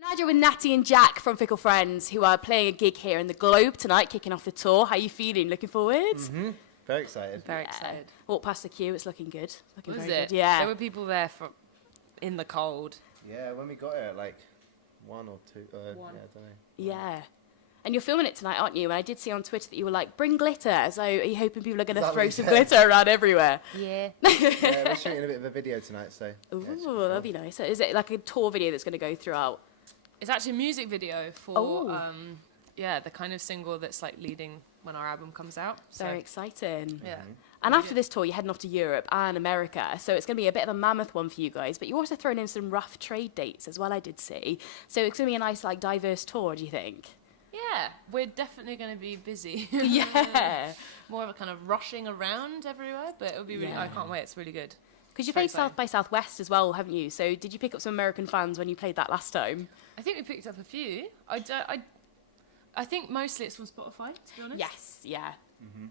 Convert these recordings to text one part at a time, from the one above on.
Nadia with Natti and Jack from Fickle Friends, who are playing a gig here in the Globe tonight, kicking off the tour. How are you feeling? Looking forward? Very excited. Very excited. Walk past the queue, it's looking good. Looking Was very it? good. Yeah. There were people there in the cold. Yeah, when we got here at like 1 or 2, One. yeah, I don't know. Yeah. And you're filming it tonight, aren't you? And I did see on Twitter that you were like, bring glitter. So are you hoping people are going to Is that throw what you some said? glitter around everywhere? Yeah. Yeah, we're shooting a bit of a video tonight, so. Ooh, yeah, it should be that'll cool. be nice. So is it like a tour video that's going to go throughout? It's actually a music video for, Oh. the kind of single that's like leading when our album comes out. So, Very exciting. yeah. And after this tour, you're heading off to Europe and America, so it's going to be a bit of a mammoth one for you guys, but you're also throwing in some rough trade dates as well, I did see. So it's going to be a nice, like, diverse tour, do you think? Yeah, we're definitely going to be busy. Yeah. More of a kind of rushing around everywhere, but it'll be really, I can't wait, it's really good. Because you Very played South by Southwest as well, haven't you? So did you pick up some American fans when you played that last time? I think we picked up a few. I think mostly it's from Spotify, to be honest. Yes, yeah.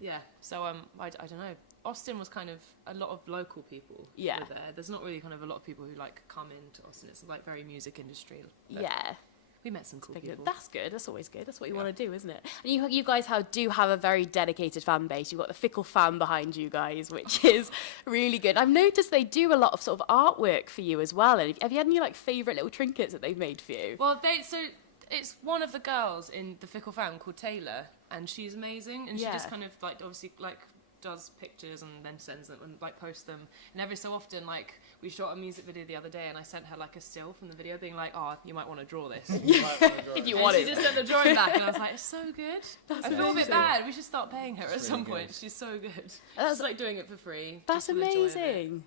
Yeah, so I don't know. Austin was kind of a lot of local people Yeah. were there. There's not really kind of a lot of people who like come into Austin. It's like very music industry. But Yeah. we met some cool people. That's good. That's always good. That's what you want to do, isn't it? And you guys do have a very dedicated fan base. You've got the Fickle fan behind you guys, which is really good. I've noticed they do a lot of sort of artwork for you as well. And have you had any like favourite little trinkets that they've made for you? Well, it's one of the girls in the Fickle fam called Taylor, and she's amazing. And she Yeah. just kind of like obviously like does pictures and then sends them and like posts them. And every so often, like we shot a music video the other day, and I sent her like a still from the video, being like, "Oh, you might want to draw this." If you And want she it. just sent the drawing back, and I was like, "It's so good." That's I feel a bit amazing. bad. We should start paying her at It's some really point. good. She's so good. That's- She's like doing it for free. That's just for the joy of it. amazing.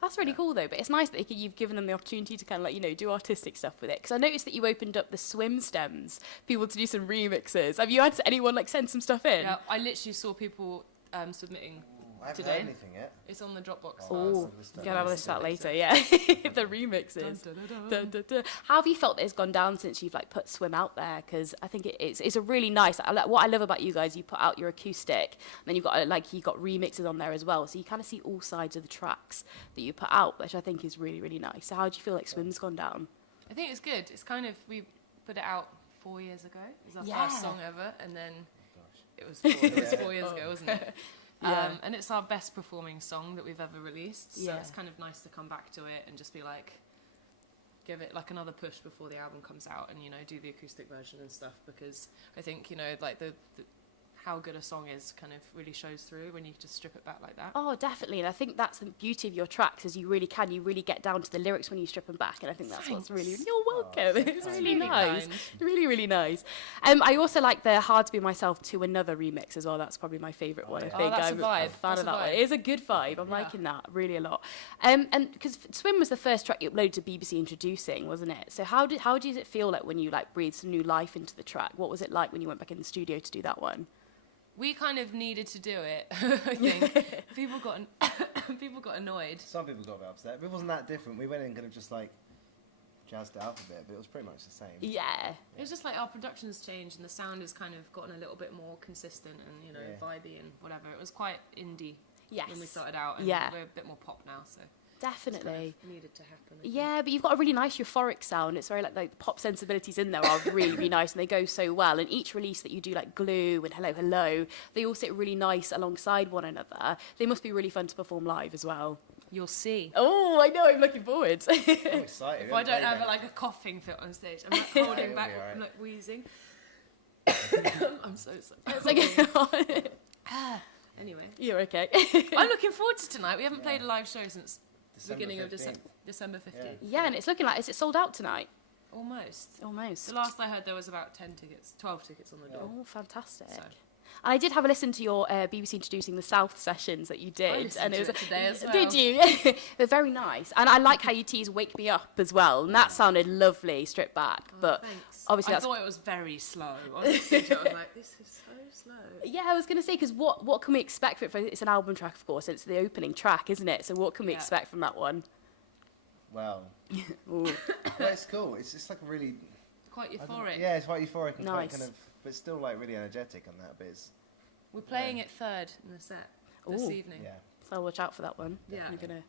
That's really cool though, but it's nice that you've given them the opportunity to kind of like, do artistic stuff with it. Because I noticed that you opened up the swim stems, people to do some remixes. Have you had anyone like send some stuff in? Yeah, I literally saw people submitting. I haven't Today? heard anything yet. It's on the Dropbox. Oh, I'll gonna have this that later, yeah. The remixes. Dun, dun, dun, dun. Dun, dun, dun. How have you felt that it's gone down since you've like put swim out there? Because I think it's a really nice. What I love about you guys, you put out your acoustic, and then you've got remixes on there as well, so you kind of see all sides of the tracks that you put out, which I think is really really nice. So how do you feel like swim's gone down? I think it's good. It's kind of, we put it out 4 years ago. It was our Yeah. first song ever, and then Gosh. it was 4 years ago, wasn't it? Yeah. And it's our best performing song that we've ever released. So Yeah. it's kind of nice to come back to it and just be like, give it like another push before the album comes out, and do the acoustic version and stuff, because I think like the how good a song is kind of really shows through when you just strip it back like that. Oh, definitely. And I think that's the beauty of your tracks, is you really get down to the lyrics when you strip them back. And I think that's what's really, you're welcome. It's kind. really Really nice. kind. Really, really nice. I also like the Hard to Be Myself to Another remix as well. That's probably my favourite one. yeah. I think that's a I'm vibe. a fan That's of a that one. vibe. It is a good vibe. I'm Yeah. liking that really a lot. And because Swim was the first track you uploaded to BBC Introducing, wasn't it? So how did it feel like when you like breathed some new life into the track? What was it like when you went back in the studio to do that one? We kind of needed to do it, I think. People got annoyed. Some people got a bit upset, but it wasn't that different. We went in kind of just like jazzed it up a bit, but it was pretty much the same. Yeah. It was just like our production's changed and the sound has kind of gotten a little bit more consistent and, Yeah. vibey and whatever. It was quite indie Yes. when we started out, and Yeah. we're a bit more pop now, so it's kind Definitely. of needed to happen. I think. Yeah, but you've got a really nice euphoric sound. It's very like the pop sensibilities in there are really, really nice, and they go so well. And each release that you do, like Glue and Hello Hello, they all sit really nice alongside one another. They must be really fun to perform live as well. You'll see. Oh, I know. I'm looking forward. I'm excited. If I don't have like a coughing fit on stage, I'm like holding It'll back, be alright. I'm like wheezing. I'm so sorry. It's like, Anyway, you're okay. I'm looking forward to tonight. We haven't played a live show since December beginning of 15th. December 15th. Yeah, and it's looking like, is it sold out tonight? Almost. Almost. The last I heard, there was about 12 tickets on the door. Oh, fantastic. So. And I did have a listen to your BBC Introducing the South sessions that you did. listened and to was it today as well. Did you? They're very nice. And I like how you tease Wake Me Up as well. And that sounded lovely, stripped back. But Thanks. obviously I that's... thought it was very slow. I was listening to it, I was like, this is so slow. Yeah, I was going to say, because what can we expect from it? It's an album track, of course. It's the opening track, isn't it? So what can we Yeah. expect from that one? Well, Ooh. yeah, it's cool. It's just like a really Quite I don't- euphoric. Yeah, it's quite euphoric and quite Nice. kind of, but still like really energetic on that. But it's We're playing it third in the set this Ooh. evening. yeah. So I'll watch out for that one. Yeah. I'm going to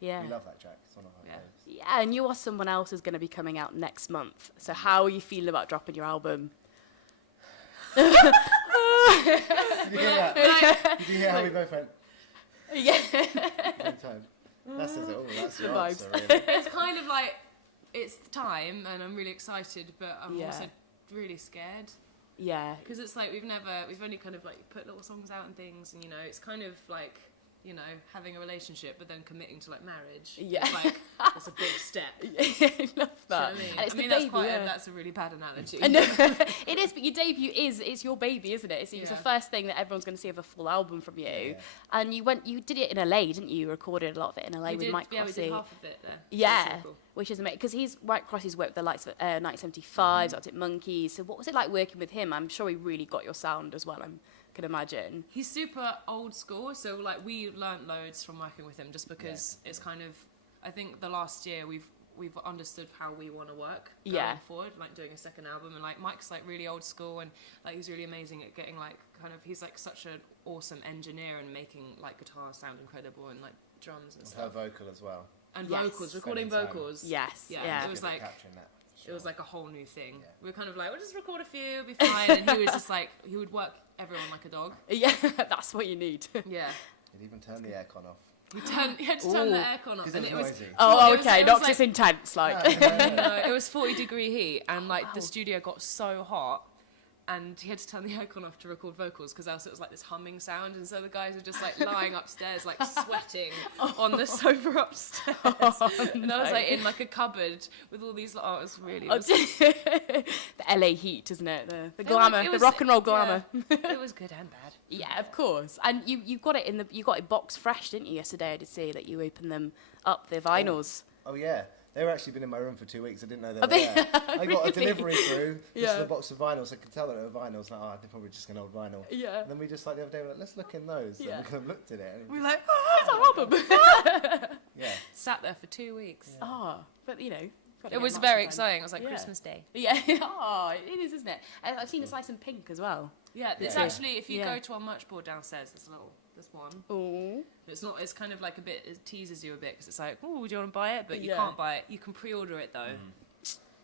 Yeah. We love that track. It's one of our Yeah. favorites. Yeah, and You Are Someone Else is going to be coming out next month. So how are you feeling about dropping your album? Did you hear that? Did you hear how we both went Yeah. one time? That says it all. That's The the vibes. answer, really. It's kind of like, it's time, and I'm really excited, but I'm Yeah. also really scared. Yeah. Because it's like we've only kind of like put little songs out and things, and you know, it's kind of like, you know, having a relationship but then committing to like marriage. Yeah. It's like, it's a big step. I love that. Do you know what I mean? And it's I mean, the that's baby, that's a really bad analogy. I know. It is, but your debut it's your baby, isn't it? It's the Yeah. first thing that everyone's going to see of a full album from you. Yeah. And you did it in LA, didn't you? You recorded a lot of it in LA with Mike Yeah, we Crossy. did half of it there. Yeah, That's really cool. which is amazing, because Mike Crossy's worked with the likes of 1975, Arctic Monkeys. So what was it like working with him? I'm sure he really got your sound as well, I can imagine. He's super old school, so like we learnt loads from working with him, just because it's kind of, I think the last year we've understood how we want to work going forward, like doing a second album. And like Mike's like really old school, and like he's really amazing at getting like kind of, he's like such an awesome engineer and making like guitars sound incredible, and like drums and Her stuff, vocal as well. and Yes. vocals, recording Spending time. vocals. Yes, Yeah, yeah. it was Good at like, capturing that. it was like a whole new thing. Yeah. We were kind of like, we'll just record a few, be fine. And he was just like, he would work everyone like a dog. Yeah, that's what you need. Yeah. He'd even turn the aircon off. He had to turn the Ooh. aircon off, Because and it was noisy. Oh, it was- okay, it was not 'cause like- it's intense, like. No, it was 40-degree heat, and like the wow. studio got so hot, and he had to turn the aircon off to record vocals, because else it was like this humming sound, and so the guys were just like lying upstairs, like sweating on the sofa upstairs, and I was like in like a cupboard with all these. Oh, it was really. Oh, the LA heat, isn't it? The glamour, it was- the rock and roll glamour. Yeah, it was good and bad. Yeah, of course. And you got it you got it box fresh, didn't you? Yesterday, I did see that you opened them up, the vinyls. Oh yeah, they were actually been in my room for 2 weeks. I didn't know they Are were they? there. I got Really? a delivery through just Yeah. a box of vinyls. I could tell that they were vinyls. Like, oh, they're probably just an old vinyl. Yeah. And then we just like the other day were like, let's look in those. Yeah. And we kind of looked at it. And We were like, It's our album. yeah. sat there for 2 weeks. Ah, but you know. gotta It get was much very time. exciting. It was like Yeah. Christmas Day. Yeah. Oh, it is, isn't it? And I've seen a slice in pink as well. Yeah, it's Yeah. actually, if you Yeah. go to our merch board downstairs, there's one. Oh. It's not. It's kind of like a bit. It teases you a bit, because it's like, oh, do you want to buy it? But you Yeah. can't buy it. You can pre-order it though.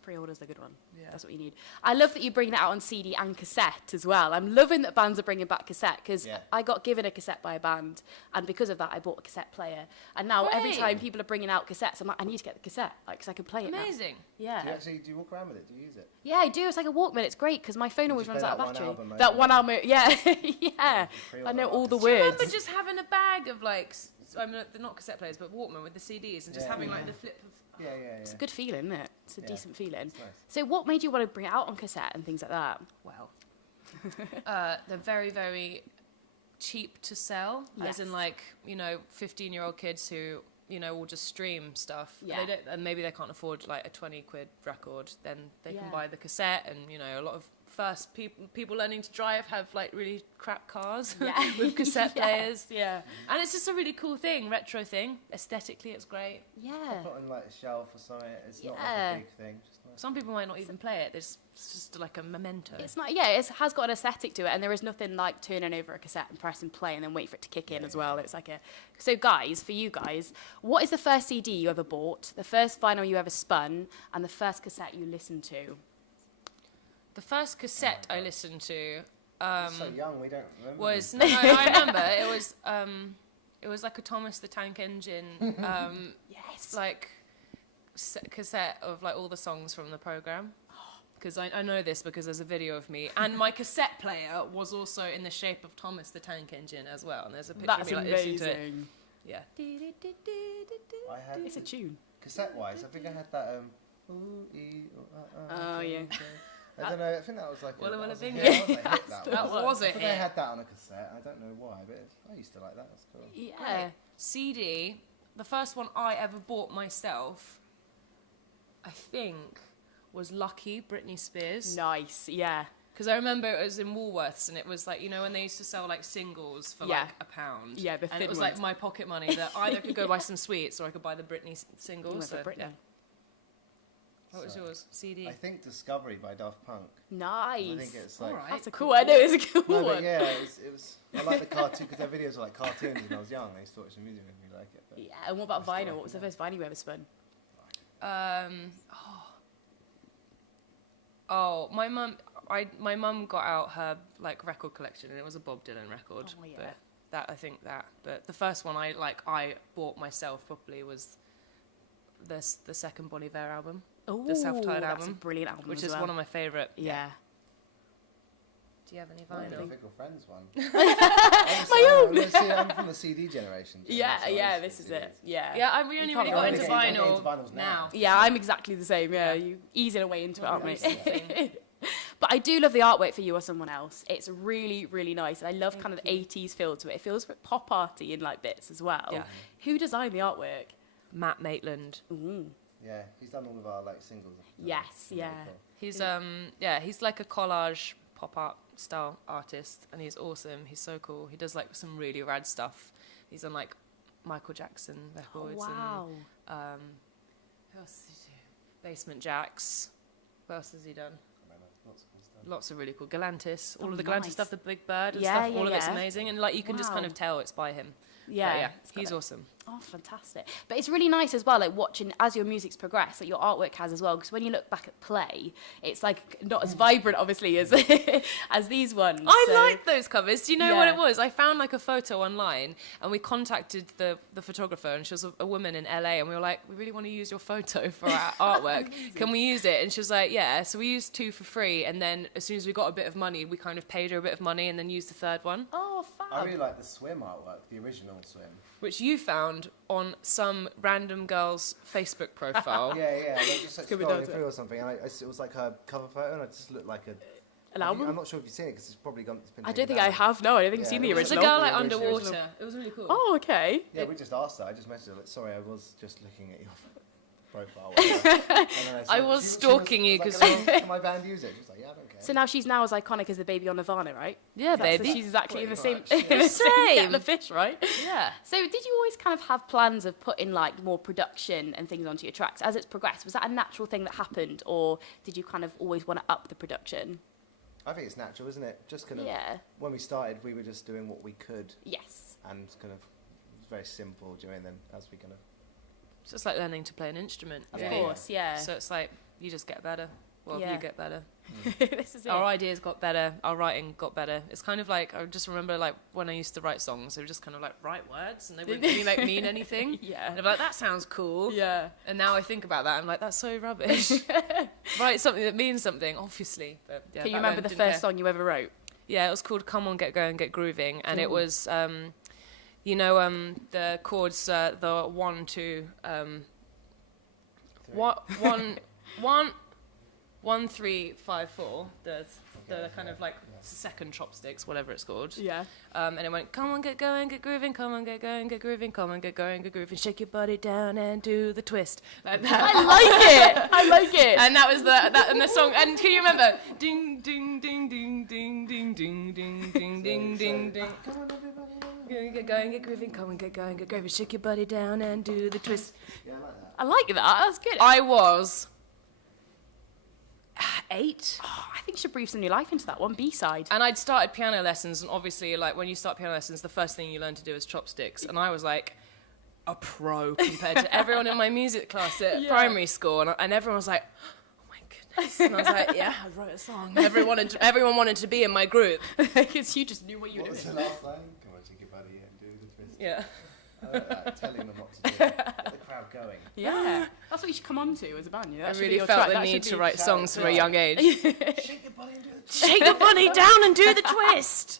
Pre-order's a good one. Yeah. That's what you need. I love that you're bringing it out on CD and cassette as well. I'm loving that bands are bringing back cassette, because Yeah. I got given a cassette by a band, and because of that, I bought a cassette player. And now every Great. time people are bringing out cassettes, I'm like, I need to get the cassette, like, because I can play it now. Amazing. Yeah. Do you walk around with it? Do you use it? Yeah, I do. It's like a Walkman. It's great because my phone always you runs play out of that one battery. album over That and one over? album, yeah, yeah. pre-order I know that all the cassette. I words. remember just having a bag of like, I mean, they're not cassette players, but Walkman with the CDs, and just Yeah. having like Yeah. the flip of. Yeah, yeah, yeah. It's a good feeling, isn't it? It's a Yeah. decent feeling. It's nice. So what made you want to bring it out on cassette and things like that? Well, they're very, very cheap to sell. As in, Yes. like, you know, 15-year-old kids who, you know, will just stream stuff. Yeah. They don't, and maybe they can't afford like a 20 quid record. Then they Yeah. can buy the cassette, and you know, a lot of first people learning to drive have like really crap cars Yeah. with cassette Yeah. players. Yeah. And it's just a really cool thing, retro thing. Aesthetically, it's great. Yeah. Put on like a shelf or something. It's not like Yeah. a big thing. Just nice. Some people might not even play it. It's just like a memento. It's not, yeah, it has got an aesthetic to it, and there is nothing like turning over a cassette and pressing play and then wait for it to kick in as well. It's like a. So, guys, for you guys, what is the first CD you ever bought, the first vinyl you ever spun, and the first cassette you listened to? The first cassette I listened to We're so young, we don't remember. was these no, things. I remember it was like a Thomas the Tank Engine Yes. like cassette of like all the songs from the program. Because I know this because there's a video of me, and my cassette player was also in the shape of Thomas the Tank Engine as well. And there's a picture That's of me like listening to it. amazing. Yeah. I had It's a tune. cassette-wise. I think I had that. Oh, yeah. I don't know. I think that was like. Walla Walla that was a Bing. hit, that was a hit, that That one. was a I think I hit. had that on a cassette. I don't know why, but I used to like that. That's cool. Yeah. CD, the first one I ever bought myself, I think, was Lucky, Britney Spears. Nice. Yeah. Because I remember it was in Woolworths, and it was like, you know, when they used to sell like singles for Yeah. like £1. Yeah, the and thin it was ones. like my pocket money that either could go buy some sweets or I could buy the Britney single. You went So, for Britney. yeah. What was So, yours? CD. I think Discovery by Daft Punk. Nice. I think it's like. Alright. That's a cool. I know it's a cool No, one. but yeah, it was. I like the cartoon because their videos were like cartoons when I was young. I used to watch the music and really like it. But Yeah. And what about That's vinyl? right, What was the yeah. first vinyl you ever spun? My mum got out her like record collection, and it was a Bob Dylan record. Oh, yeah. But But the first one I bought myself probably was the second Bon Iver album, Oh, the self-titled that's a album, brilliant album. which as is well. one of my favourite. Yeah. Do you have any I like vinyl? the Fickle Friends one. I'm from the CD generation. Yeah, so I yeah, used this to is CDs. it. Yeah. Yeah, I've only You really can't got go into into vinyl vinyls now. Yeah, I'm exactly the same. Yeah, Yeah. you easing away into it, aren't we? Same. But I do love the artwork for You or Someone Else. It's really, really nice. And I love kind of the 80s feel to it. It feels a bit pop arty in like bits as well. Yeah. Who designed the artwork? Matt Maitland. Ooh. Yeah, he's done all of our like singles. Yes, Really yeah. cool. He's like a collage pop art style artist, and he's awesome. He's so cool. He does like some really rad stuff. He's on like Michael Jackson Oh, records. wow. And who else does he do? Basement Jacks. What else has he done? Lots of cool stuff. Lots of really cool. Galantis. All Oh, of the Galantis nice. stuff, the Big Bird and Yeah, stuff. yeah, All of it's yeah. amazing, and like you can just kind Wow. of tell it's by him. Yeah. But yeah, It's got he's it. awesome. Oh, fantastic. But it's really nice as well, like watching as your music's progressed, like your artwork has as well, because when you look back at Play, it's like not as vibrant, obviously, as as these ones. I so- like those covers. Do you know what Yeah. it was? I found like a photo online, and we contacted the photographer, and she was a woman in LA, and we were like, we really want to use your photo for our artwork. Can we use it? And she was like, yeah. So we used 2 for free, and then as soon as we got a bit of money, we kind of paid her a bit of money, and then used the third one, Oh, fab. I really like the Swim artwork, the original Swim. which you found on some random girl's Facebook profile. Yeah, yeah. They're just like Let's go down scrolling to through or something, and it was like her cover photo, and it just looked like An album? I'm not sure if you've seen it because it's probably gone. It's been I don't taken think I down. have. No, I don't think I've Yeah, seen the it was It's a original. girl like The original. underwater. It was really cool. Oh, okay. Yeah, we just asked her. I just messaged her like, sorry, I was just looking at your profile. whatever." And then I said- was she stalking you like, 'cause can my band use it? She was like, yeah, I don't care. So now she's now as iconic as the baby on Nirvana, right? Yeah, So baby. she's exactly in the same, Pretty much, in the same Same. kettle of fish, right? Yeah. So did you always kind of have plans of putting like more production and things onto your tracks as it's progressed? Was that a natural thing that happened, or did you kind of always want to up the production? I think it's natural, isn't it? Just kind of. Yeah. When we started, we were just doing what we could, Yes. and kind of it was very simple during then as we kind of. It's just like learning to play an instrument. Of Yeah, course, yeah. So it's like you just get better. Well, Yeah. you get better. This is it. Our ideas got better. Our writing got better. It's kind of like I just remember like when I used to write songs, they were just kind of like write words and they wouldn't really like mean anything. Yeah. And I'd be like, that sounds cool. Yeah. And now I think about that, I'm like, that's so rubbish. Write something that means something, obviously. But yeah, Can you back remember then, the didn't first care. song you ever wrote? Yeah, it was called "Come On, Get Going, Get Grooving," and it Ooh. was, the chords, the 1, 2, Three. one, 1, 3, 5, 4. The kind of like second chopsticks, whatever it's called. Yeah. And it went, come on, get going, get grooving, come on, get going, get grooving, come on, get going, get grooving, shake your body down and do the twist. Like that. I like it. I like it. And that was the song. And can you remember? Ding, ding, ding, ding, ding, ding, ding, ding, ding, ding, ding, ding. Come on, everybody. Get going, get grooving, come on, get going, get grooving, shake your body down and do the twist. Yeah, I like that. I like that. That's good. I was 8. Oh, I think you should breathe some new life into that one. B-side. And I'd started piano lessons, and obviously, like, when you start piano lessons, the first thing you learn to do is chopsticks. And I was like a pro compared to everyone in my music class at Yeah. primary school. And everyone was like, oh my goodness. And I was like, yeah, I wrote a song. Everyone wanted to be in my group. Because you just knew what you were What was doing. the last line? Come on, shake your body and do the twist. Yeah. I like that. Telling them what to do. Get the crowd going. Yeah. That's what you should come on to as a band. Yeah? I That should be really your felt track. the That need should to be- write songs from a young age. Shake your body and do it. Shake the bunny down and do the twist.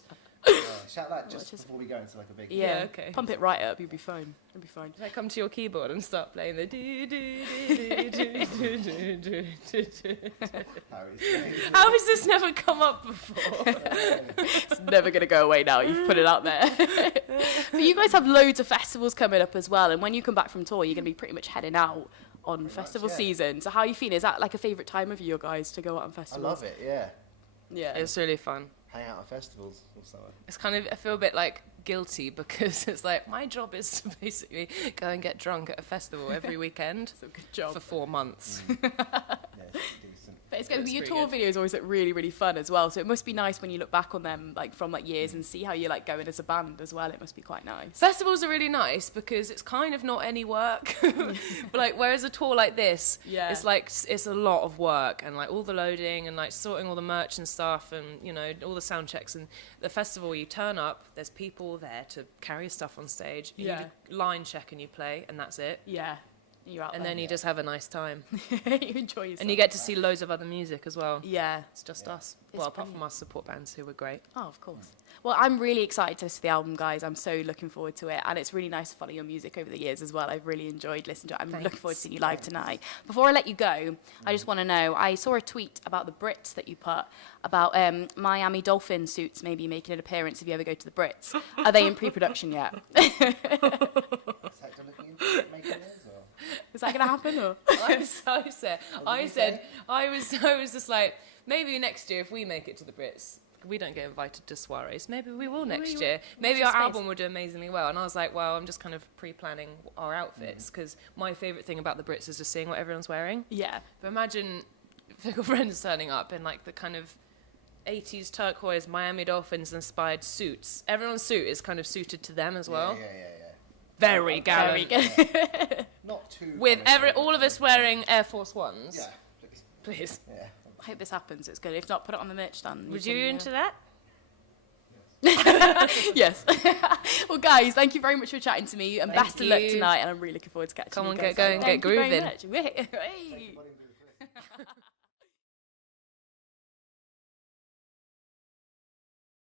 Shout that just Watch us- before we go into like a big. Yeah. Yeah, okay. Pump it right up. You'll be fine. You'll be fine. I come to your keyboard and start playing the do do do do do do do do do. Harry's How has this never come up before? It's never going to go away now. You've put it out there. But you guys have loads of festivals coming up as well. And when you come back from tour, you're going to be pretty much heading out on Pretty festival much, yeah. season. So how are you feeling? Is that like a favourite time of year, guys, to go out on I festivals? love it. Yeah, Yeah. It's really fun. hang out at festivals all summer. It's kind of, I feel a bit like guilty because it's like my job is to basically go and get drunk at a festival every weekend So good job. for 4 months. decent. But it's going to It's be your pretty tour good. videos always look really, really fun as well. So it must be nice when you look back on them like from like years and see how you're like going as a band as well. It must be quite nice. Festivals are really nice because it's kind of not any work, but like whereas a tour like this, Yeah. it's like it's a lot of work and like all the loading and like sorting all the merch and stuff and you know all the sound checks. And the festival, you turn up, there's people there to carry your stuff on stage. You Yeah. do line check and you play, and that's it. Yeah, you're out And there. then you just have a nice time, you enjoy yourself. and you get to see loads of other music as well. Yeah. It's just Yeah. us. It's Well, apart from brilliant. our support bands who were great. Oh, of course. Well, I'm really excited to listen to the album, guys. I'm so looking forward to it. And it's really nice to follow your music over the years as well. I've really enjoyed listening to it. I'm looking forward to seeing you live tonight. Before I let you go, I just want to know, I saw a tweet about the Brits that you put about Miami Dolphin suits maybe making an appearance if you ever go to the Brits. Are they in pre-production yet? Is Hector looking into making those, or? Is that going to happen? Or? I was so sad. What did you say? I was just like, maybe next year if we make it to the Brits, we don't get invited to soirees. Maybe we will next year. Maybe your our space. album will do amazingly well. And I was like, well, I'm just kind of pre-planning our outfits because my favourite thing about the Brits is just seeing what everyone's wearing. Yeah. But imagine Fickle Friends turning up in like the kind of 80s turquoise Miami Dolphins inspired suits. Everyone's suit is kind of suited to them as well. Yeah. Very Very gallant. good. Not too. With kind of all of us wearing Air Force Ones. Yeah, please. Please. Yeah. I hope this happens. It's good. If not, put it on the merch stand. Would you into that? Yes. Well, guys, thank you very much for chatting to me, and Thank best of luck you. tonight. And I'm really looking forward to catching Come you on, guys. get going, Thank get you very grooving. much. Hey. Everybody do this.